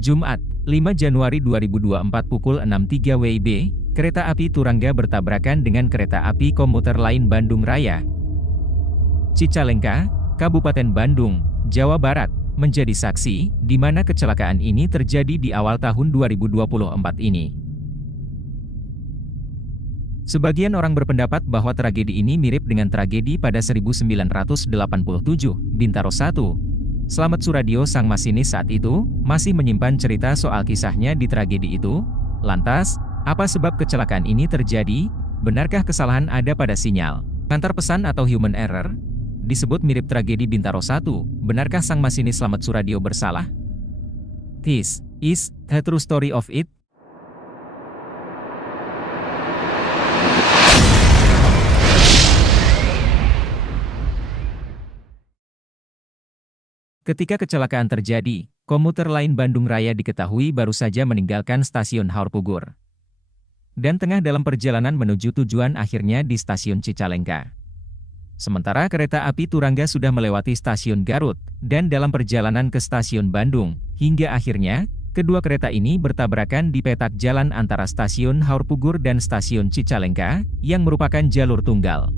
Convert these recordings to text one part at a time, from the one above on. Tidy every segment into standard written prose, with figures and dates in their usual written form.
Jumat, 5 Januari 2024 pukul 6.03 WIB, kereta api Turangga bertabrakan dengan kereta api komuter lain Bandung Raya. Cicalengka, Kabupaten Bandung, Jawa Barat, menjadi saksi, di mana kecelakaan ini terjadi di awal tahun 2024 ini. Sebagian orang berpendapat bahwa tragedi ini mirip dengan tragedi pada 1987, Bintaro 1. Slamet Suradyo sang masinis saat itu, masih menyimpan cerita soal kisahnya di tragedi itu. Lantas, apa sebab kecelakaan ini terjadi? Benarkah kesalahan ada pada sinyal antar pesan atau human error? Disebut mirip tragedi Bintaro 1, benarkah sang masinis Slamet Suradyo bersalah? This is the true story of it. Ketika kecelakaan terjadi, komuter lain Bandung Raya diketahui baru saja meninggalkan stasiun Haur Pugur dan tengah dalam perjalanan menuju tujuan akhirnya di stasiun Cicalengka. Sementara kereta api Turangga sudah melewati stasiun Garut dan dalam perjalanan ke stasiun Bandung, hingga akhirnya, kedua kereta ini bertabrakan di petak jalan antara stasiun Haur Pugur dan stasiun Cicalengka, yang merupakan jalur tunggal.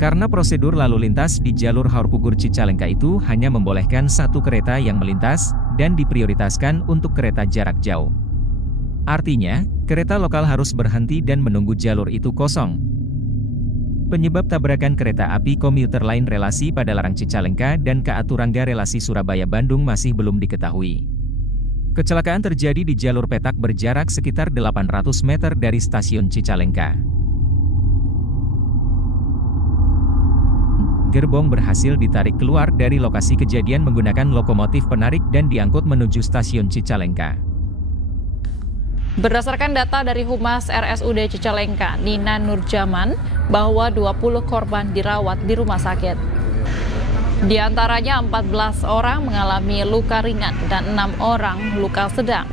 Karena prosedur lalu lintas di jalur Haur Pugur Cicalengka itu hanya membolehkan satu kereta yang melintas, dan diprioritaskan untuk kereta jarak jauh. Artinya, kereta lokal harus berhenti dan menunggu jalur itu kosong. Penyebab tabrakan kereta api komuter lain relasi Padalarang Cicalengka dan KA Turangga relasi Surabaya-Bandung masih belum diketahui. Kecelakaan terjadi di jalur petak berjarak sekitar 800 meter dari stasiun Cicalengka. Gerbong berhasil ditarik keluar dari lokasi kejadian menggunakan lokomotif penarik dan diangkut menuju stasiun Cicalengka. Berdasarkan data dari Humas RSUD Cicalengka, Nina Nurjaman, bahwa 20 korban dirawat di rumah sakit. Di antaranya 14 orang mengalami luka ringan dan 6 orang luka sedang.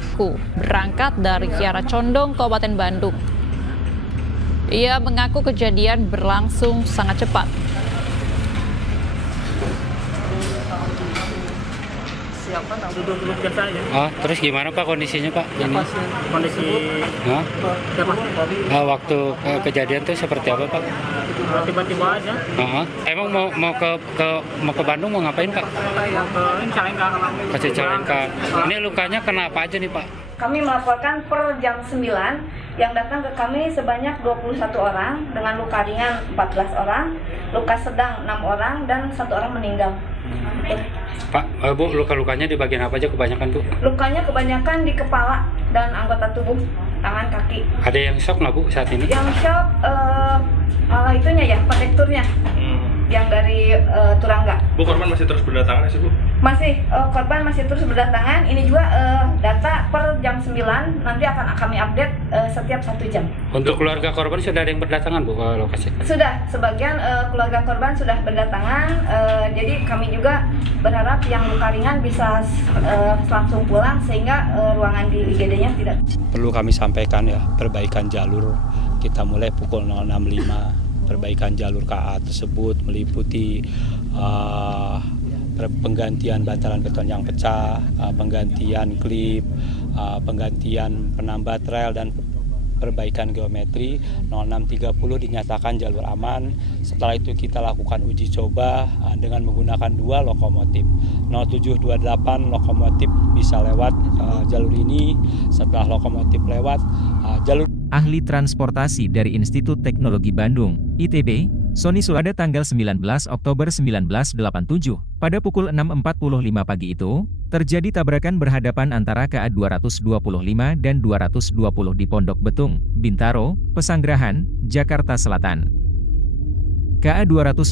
Berangkat dari Kiara Condong, Kabupaten Bandung. Ia mengaku kejadian berlangsung sangat cepat. Terus gimana Pak kondisinya Pak? Ini kondisi waktu kejadian itu seperti apa Pak? Tiba-tiba aja. Emang mau ke Bandung mau ngapain Pak? Ke Cicalengka. Ke Cicalengka. Ini lukanya kenapa aja nih Pak? Kami melaporkan per jam 9 yang datang ke kami sebanyak 21 orang dengan luka ringan 14 orang, luka sedang 6 orang dan 1 orang meninggal. Pak, Bu, luka-lukanya di bagian apa aja kebanyakan Bu? Lukanya kebanyakan di kepala dan anggota tubuh, tangan, kaki. Ada yang shock nggak Bu saat ini? Yang shock malah itunya ya, kondekturnya. Yang dari Turangga. Bu, korban masih terus berdatangan sih Bu? Masih, korban masih terus berdatangan. Ini juga data per jam 9 nanti akan kami update setiap 1 jam. Untuk keluarga korban sudah ada yang berdatangan Bu ke lokasi? Sudah, sebagian keluarga korban sudah berdatangan. Jadi kami juga berharap yang luka ringan bisa langsung pulang sehingga ruangan di IGD-nya tidak. Perlu kami sampaikan ya, perbaikan jalur kita mulai pukul 06.05. Perbaikan jalur KA tersebut meliputi penggantian bantalan beton yang pecah, penggantian klip, penggantian penambat rel dan perbaikan geometri. 06.30 dinyatakan jalur aman. Setelah itu kita lakukan uji coba dengan menggunakan 2 lokomotif. 0728 lokomotif bisa lewat jalur ini. Setelah lokomotif lewat jalur. Ahli transportasi dari Institut Teknologi Bandung, ITB, Sony Sulada tanggal 19 Oktober 1987, pada pukul 6.45 pagi itu, terjadi tabrakan berhadapan antara KA 225 dan 220 di Pondok Betung, Bintaro, Pesanggerahan, Jakarta Selatan. KA 225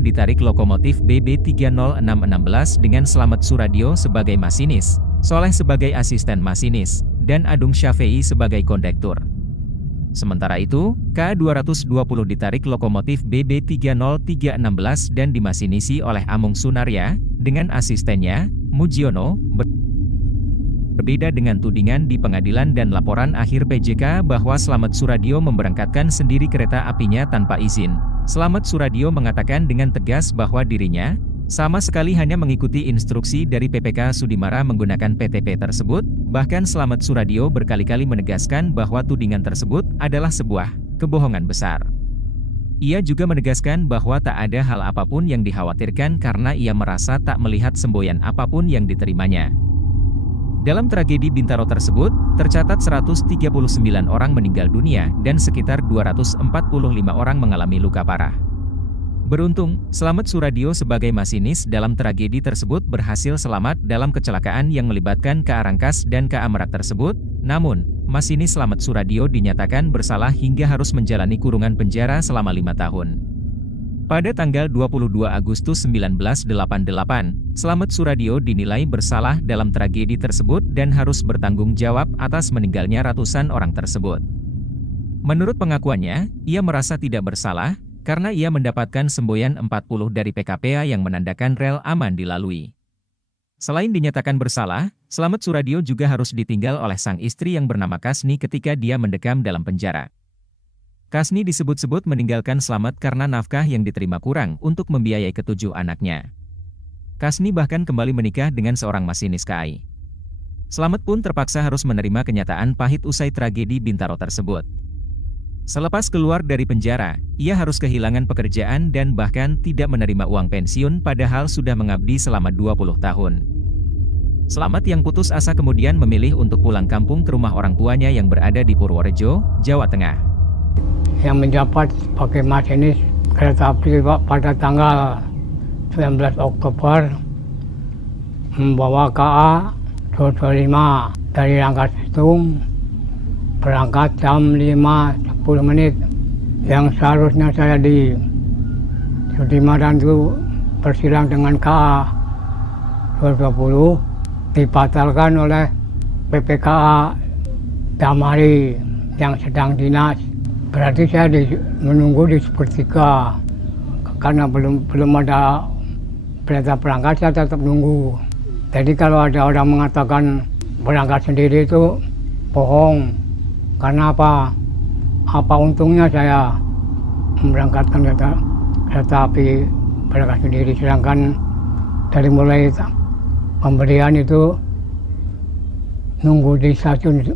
ditarik lokomotif BB 30616 dengan Slamet Suradyo sebagai masinis, Soleh sebagai asisten masinis, dan Adung Syafei sebagai kondektur. Sementara itu, KA220 ditarik lokomotif BB30316 dan dimasinisi oleh Amung Sunarya, dengan asistennya, Mujiono. Berbeda dengan tudingan di pengadilan dan laporan akhir PJK bahwa Slamet Suradyo memberangkatkan sendiri kereta apinya tanpa izin. Slamet Suradyo mengatakan dengan tegas bahwa dirinya sama sekali hanya mengikuti instruksi dari PPK Sudimara menggunakan PTP tersebut. Bahkan Slamet Suradyo berkali-kali menegaskan bahwa tudingan tersebut adalah sebuah kebohongan besar. Ia juga menegaskan bahwa tak ada hal apapun yang dikhawatirkan karena ia merasa tak melihat semboyan apapun yang diterimanya. Dalam tragedi Bintaro tersebut, tercatat 139 orang meninggal dunia dan sekitar 245 orang mengalami luka parah. Beruntung, Slamet Suradyo sebagai masinis dalam tragedi tersebut berhasil selamat dalam kecelakaan yang melibatkan KA Rangkas dan KA Merak tersebut. Namun, masinis Slamet Suradyo dinyatakan bersalah hingga harus menjalani kurungan penjara selama 5 tahun. Pada tanggal 22 Agustus 1988, Slamet Suradyo dinilai bersalah dalam tragedi tersebut dan harus bertanggung jawab atas meninggalnya ratusan orang tersebut. Menurut pengakuannya, ia merasa tidak bersalah, karena ia mendapatkan semboyan 40 dari PKPA yang menandakan rel aman dilalui. Selain dinyatakan bersalah, Slamet Suradyo juga harus ditinggal oleh sang istri yang bernama Kasni ketika dia mendekam dalam penjara. Kasni disebut-sebut meninggalkan Slamet karena nafkah yang diterima kurang untuk membiayai ketujuh anaknya. Kasni bahkan kembali menikah dengan seorang masinis KAI. Slamet pun terpaksa harus menerima kenyataan pahit usai tragedi Bintaro tersebut. Selepas keluar dari penjara, ia harus kehilangan pekerjaan dan bahkan tidak menerima uang pensiun padahal sudah mengabdi selama 20 tahun. Slamet yang putus asa kemudian memilih untuk pulang kampung ke rumah orang tuanya yang berada di Purworejo, Jawa Tengah. Yang menjabat sebagai masinis kereta api pada tanggal 19 Oktober membawa KA 225 dari Rangkas Bitung berangkat jam 5.10 menit, yang seharusnya saya di Sudimara itu bersilang dengan KA 220 dibatalkan oleh PPKA Damari yang sedang dinas. Berarti saya menunggu di sepertiga karena belum ada kereta berangkat, saya tetap nunggu. Jadi kalau ada orang mengatakan berangkat sendiri itu bohong. Karena apa untungnya saya memberangkatkan kereta api berangkat sendiri, sedangkan dari mulai pemberian itu nunggu di stasiun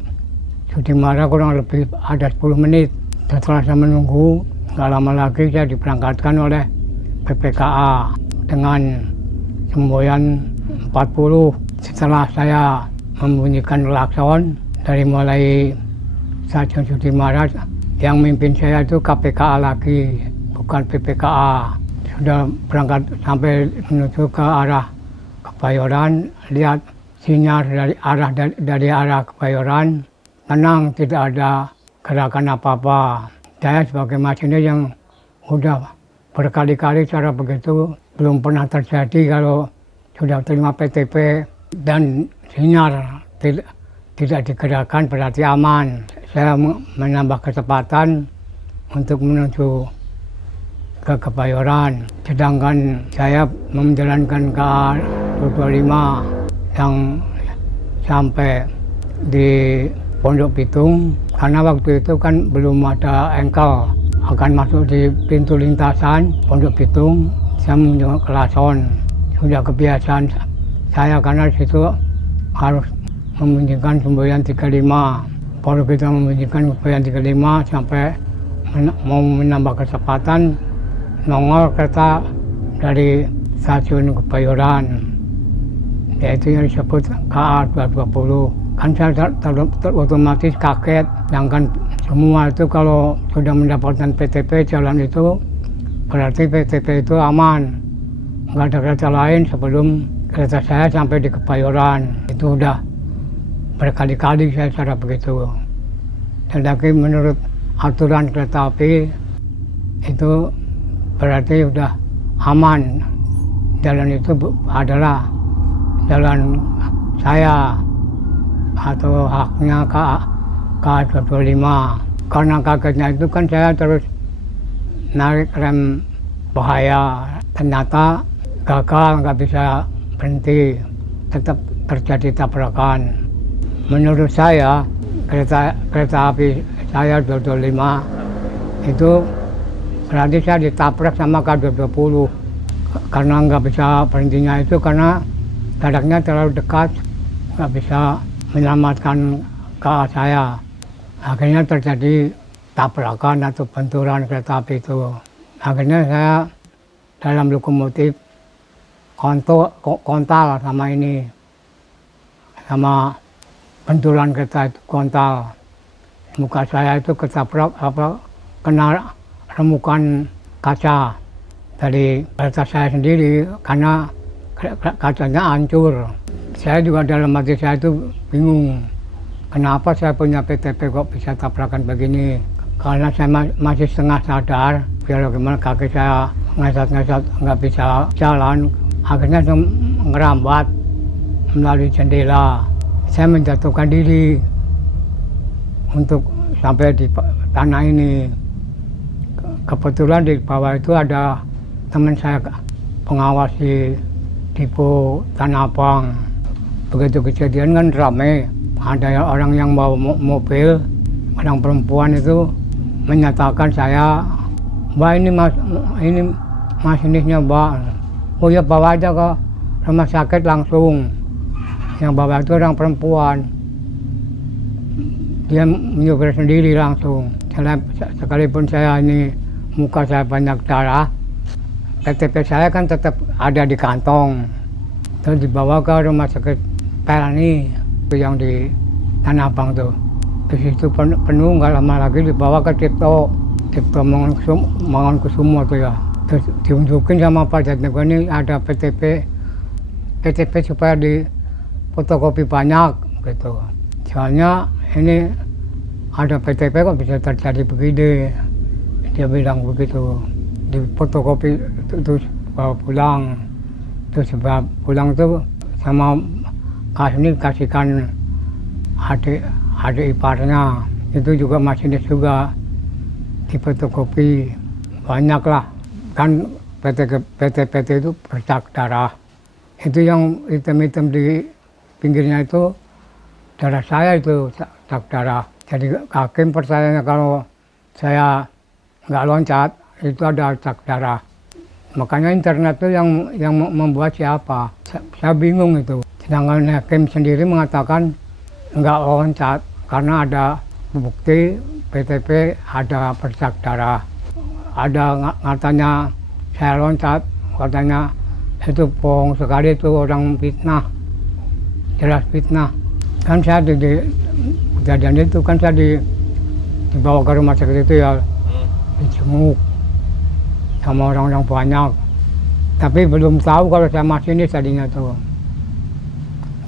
Sudimara kurang lebih ada 10 menit. Setelah saya menunggu, nggak lama lagi saya diberangkatkan oleh PPKA dengan semboyan 40. Setelah saya membunyikan klakson dari mulai stasiun Sudimara, yang mimpin saya itu KPKA lagi, bukan PPKA. Sudah berangkat sampai menuju ke arah Kebayoran, lihat sinyal dari arah Kebayoran, tenang, tidak ada gerakan apa-apa. Saya sebagai masinis yang udah berkali-kali cara begitu, belum pernah terjadi kalau sudah terima PTP dan sinyal tidak digerakkan berarti aman. Saya menambah kecepatan untuk menuju ke Kebayoran. Sedangkan saya menjalankan KA 225 yang sampai di Pondok Pitung, karena waktu itu kan belum ada engkel akan masuk di pintu lintasan Pondok Pitung. Saya menunjukkan klakson, sudah kebiasaan saya karena situ harus membunyikan semboyan 35. Baru kita membunyikan semboyan 35 sampai mau menambah kecepatan, nongol kereta dari stasiun Kebayoran, yaitu yang disebut KA 220. Kan saya otomatis kaget, sedangkan semua itu kalau sudah mendapatkan PTP jalan itu, berarti PTP itu aman. Nggak ada kereta lain sebelum kereta saya sampai di Kebayoran. Itu udah berkali-kali saya cara begitu. Dan lagi menurut aturan kereta api, itu berarti udah aman. Jalan itu adalah jalan saya. atau haknya KA-25. Karena kagetnya itu kan saya terus narik rem bahaya, ternyata gagal, nggak bisa berhenti, tetap terjadi tabrakan. Menurut saya kereta api saya 225 itu berarti saya ditabrak sama K220 karena nggak bisa berhentinya itu karena jaraknya terlalu dekat, nggak bisa menyelamatkan KA saya. Akhirnya terjadi tabrakan atau benturan kereta api itu. Akhirnya saya dalam lokomotif kontal sama ini, sama benturan kereta itu kontal. Muka saya itu ketabrak kena remukan kaca dari kereta saya sendiri karena kacanya hancur. Saya juga dalam hati saya itu bingung, kenapa saya punya PTP kok bisa tabrakan begini. Karena saya masih setengah sadar, biar bagaimana kaki saya ngesat-ngesat nggak bisa jalan. Akhirnya saya ngerambat melalui jendela. Saya menjatuhkan diri untuk sampai di tanah ini. Kebetulan di bawah itu ada teman saya pengawas di Depo Tanah Abang. Begitu kejadian kan ramai, ada orang yang bawa mobil, orang perempuan itu menyatakan saya, "Mbak, ini masinisnya Mbak." "Oh ya, bawa aja ke rumah sakit langsung." Yang bawa itu orang perempuan, dia menyupir sendiri langsung. Sekalipun saya ini muka saya banyak darah, KTP saya kan tetap ada di kantong. Terus dibawa ke rumah sakit Pelni yang di Tanah Abang tuh. Di situ penuh, nggak lama lagi dibawa ke Cipto Mangunkusumo tuh ya. Terus diunjukin sama Pak Jatnego ini ada PTP supaya di fotokopi banyak gitu. Soalnya ini ada PTP kok bisa terjadi begini. Dia bilang begitu. Di fotokopi terus bawa pulang. Terus bawa pulang tuh sama kasihkan adik iparnya. Itu juga masinis juga di fotokopi. Banyak lah. Kan PT itu bercak darah. Itu yang hitam-hitam di pinggirnya itu darah saya itu cak darah. Jadi hakim percayanya kalau saya nggak loncat itu ada cak darah. Makanya internet itu yang membuat siapa? Saya bingung itu. Sedangkan hakim sendiri mengatakan nggak loncat karena ada bukti PTP ada bercak darah. Ada katanya saya loncat, katanya itu bohong sekali, itu orang fitnah, jelas fitnah. Kan saya di kejadian itu kan saya dibawa ke rumah sakit itu ya, dijenguk sama orang-orang banyak. Tapi belum tahu kalau saya masinis tadinya tuh.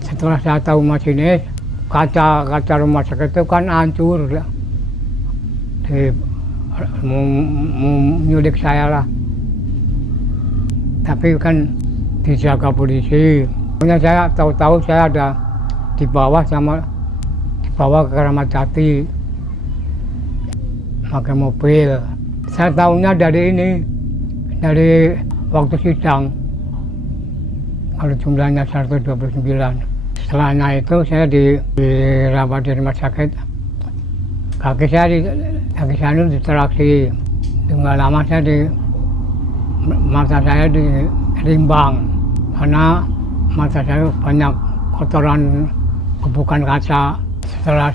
Setelah saya tahu masinis, kaca rumah sakit itu kan hancur, mau nyulik saya lah. Tapi kan dijaga polisi. Pokoknya saya tahu-tahu saya ada dibawa ke Kramat Jati pakai mobil. Saya tahunya dari waktu sidang, kalau jumlahnya 129. Setelahnya itu saya dirawat di rumah sakit. Kaki saya diteraksi. Nggak lama mata saya dirimbang karena mata saya banyak kotoran gebukan kaca. Setelah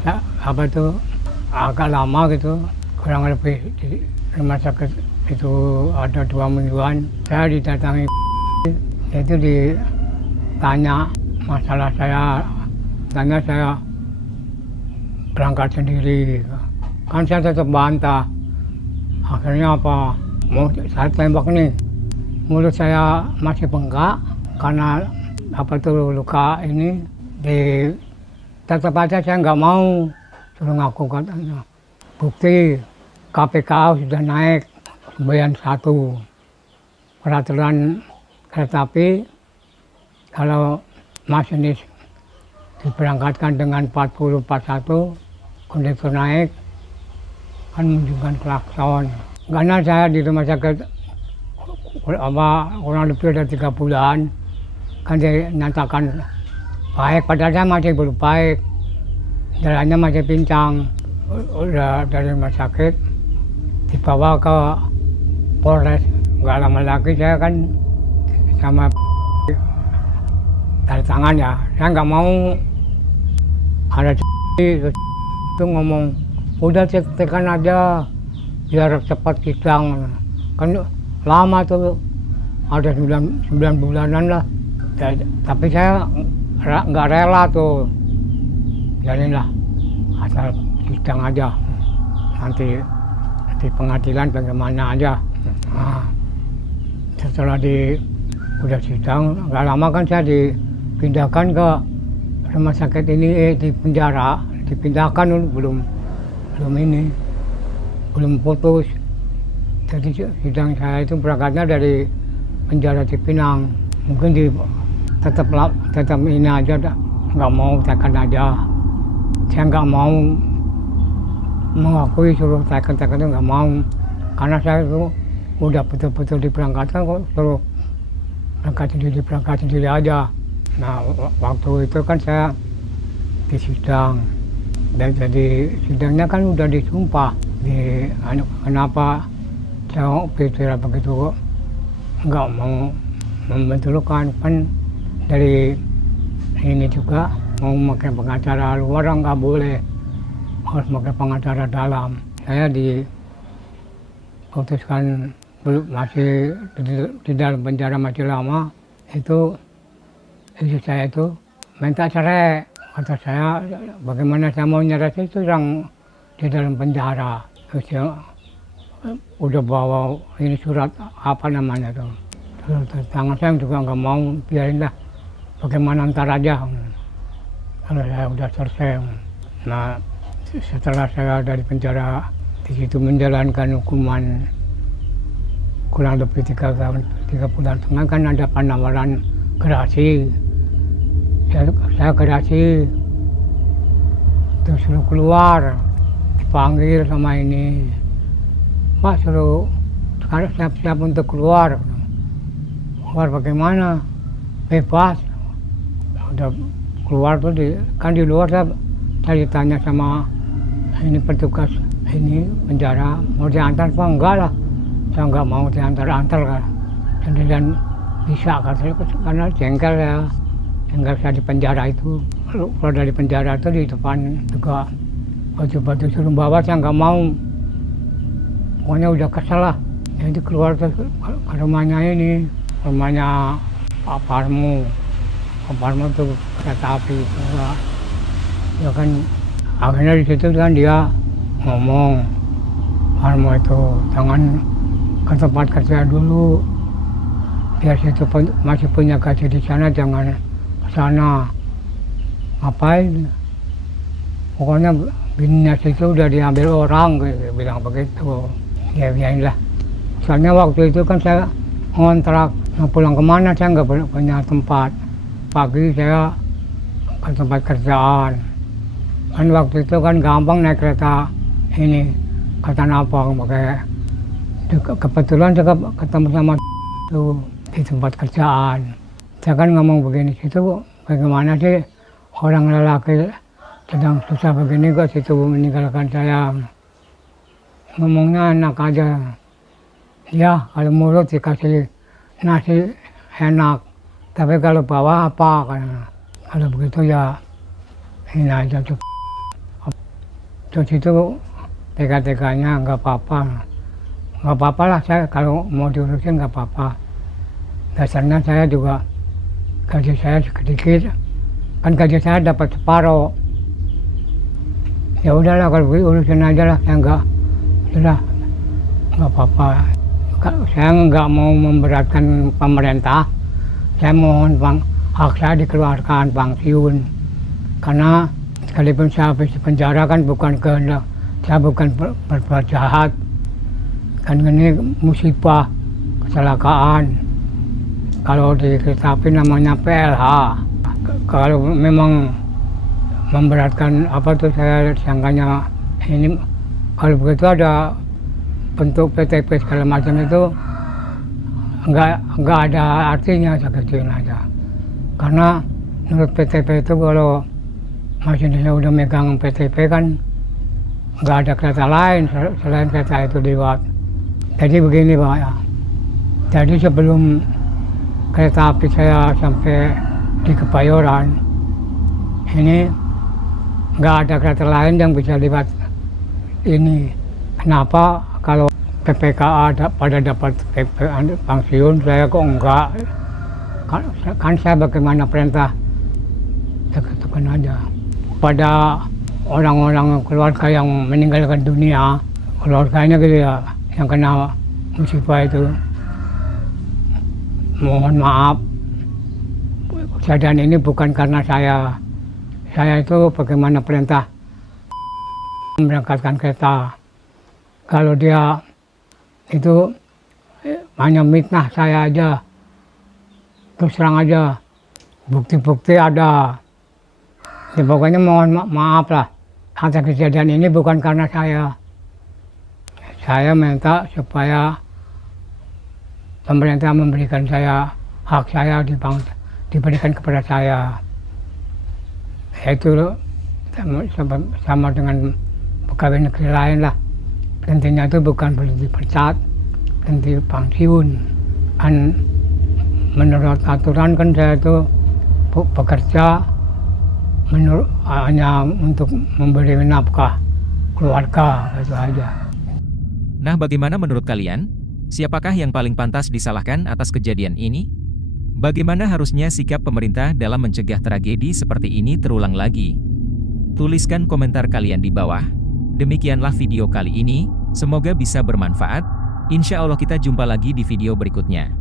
agak lama gitu, kurang lebih di rumah sakit itu ada 2 mingguan, saya didatangi. Itu ditanya masalah saya berangkat sendiri. Kan saya tetap bantah. Akhirnya apa? Mau saya tembak nih. Mulut saya masih bengkak karena luka ini. Tetap aja saya nggak mau suruh ngaku katanya. Bukti KPK sudah naik semboyan 1. Peraturan kereta api kalau masinis diberangkatkan dengan 4041, kondektur naik, kan menunjukkan klakson. Karena saya di rumah sakit kurang lebih ada 3 bulan, kan dinyatakan baik, padahal saya masih belum baik, jalannya masih pincang. Udah dari rumah sakit dibawa ke Polres, nggak lama lagi saya kan sama tanda tangan ya, saya nggak mau ada itu ngomong udah tekan aja biar cepat sidang, kan lama tuh ada 9 bulanan lah, tapi saya nggak rela tuh, jadilah asal sidang aja, nanti di pengadilan bagaimana aja. Nah, setelah udah sidang, nggak lama kan saya dipindahkan ke rumah sakit ini, di penjara, dipindahkan dulu, belum putus. Jadi sidang saya itu berangkatnya dari penjara di Pinang, mungkin tetap ini aja, nggak mau tekan aja. Saya nggak mau mengakui suruh tekan itu, nggak mau, karena saya itu udah betul-betul diberangkatkan kok suruh berangkat sendiri aja. Nah, waktu itu kan saya disidang, dan jadi sidangnya kan udah disumpah. Kenapa saya bicara begitu kok nggak mau membetulkan, kan dari ini juga mau pakai pengacara luar nggak boleh, harus pakai pengacara dalam. Saya diputuskan masih di dalam penjara masih lama, itu istri saya itu minta cerai. Kata saya, bagaimana saya mau nyerah itu yang di dalam penjara. Terus dia udah bawa ini surat apa namanya tuh, surat tangan. Saya juga nggak mau, biarinlah bagaimana ntar aja kalau saya udah selesai. Nah, setelah saya dari penjara di situ menjalankan hukuman kurang lebih 3 bulan setengah, kan ada penawaran gerasi. Saya gerasi, terus suruh keluar, dipanggil sama ini, Pak suruh sekarang siap-siap untuk keluar. Keluar bagaimana? Bebas. Udah keluar tuh kan di luar saya ditanya sama ini petugas ini penjara, mau diantar apa enggak lah. Saya nggak mau diantar-antar kan, sendirian bisa karena jengkel ya, jengkel saya di penjara itu. Kalau dari penjara itu di depan juga batu-batu suruh bawa, saya nggak mau, pokoknya udah kesel lah. Jadi keluar ke rumahnya ini, rumahnya Pak Parmo tuh kereta api. Ya kan akhirnya di situ kan dia ngomong, Parmo itu jangan ke tempat kerja dulu, biar situ masih punya gaji di sana, jangan ke sana. Ngapain? Pokoknya bininya situ udah diambil orang, bilang begitu. Ya biarinlah. Soalnya waktu itu kan saya ngontrak, mau pulang kemana saya nggak punya tempat. Pagi saya ke tempat kerjaan. Kan waktu itu kan gampang naik kereta ini ke Tanah Abang, pakai kebetulan saya ketemu sama itu di tempat kerjaan. Saya kan ngomong begini, situ bagaimana sih orang lelaki sedang susah begini kok situ meninggalkan saya. Ngomongnya enak aja. Ya kalau mulut dikasih nasi enak, tapi kalau bawah apa kan. Kalau begitu ya ini aja tuh. Terus itu tega-teganya nggak apa-apa. Nggak apa-apa lah, saya kalau mau diurusin nggak apa-apa. Dasarnya saya juga gaji saya sedikit, kan gaji saya dapat separuh. Ya udahlah kalau urusin aja lah, saya nggak apa-apa. Saya nggak mau memberatkan pemerintah. Saya mohon hak saya dikeluarkan pensiun, karena sekalipun saya habis di penjara kan bukan kehendak, saya bukan berbuat jahat. Kan ini musibah, kecelakaan. Kalau di kereta api namanya PLH. Kalau memang memberatkan apa tuh, saya sangkanya ini kalau begitu ada bentuk PTP segala macam itu nggak ada artinya, saya gituin aja. Karena menurut PTP itu kalau masinnya udah megang PTP kan nggak ada kereta lain selain kereta itu lewat. Jadi begini Pak ya, jadi sebelum kereta api saya sampai di Kebayoran ini nggak ada kereta lain yang bisa lewat ini. Kenapa kalau PPKA pada dapat pensiun, saya kok enggak? Kan saya bagaimana perintah, saya katakan aja. Pada orang-orang keluarga yang meninggalkan dunia, keluarganya gitu ya, yang kena musibah itu, mohon maaf, kejadian ini bukan karena saya itu bagaimana perintah memberangkatkan kereta. Kalau dia itu hanya mitnah saya aja, terus terang aja, bukti-bukti ada. Ya, pokoknya mohon maaf lah, atas kejadian ini bukan karena saya. Saya minta supaya pemerintah memberikan saya hak saya diberikan kepada saya. Itu sama dengan pegawai negeri lain lah. Berhentinya itu bukan berhenti pecat, berhenti pensiun. Kan menurut aturan kan saya itu bekerja hanya untuk memberi nafkah keluarga, itu aja. Nah, bagaimana menurut kalian? Siapakah yang paling pantas disalahkan atas kejadian ini? Bagaimana harusnya sikap pemerintah dalam mencegah tragedi seperti ini terulang lagi? Tuliskan komentar kalian di bawah. Demikianlah video kali ini, semoga bisa bermanfaat. Insya Allah kita jumpa lagi di video berikutnya.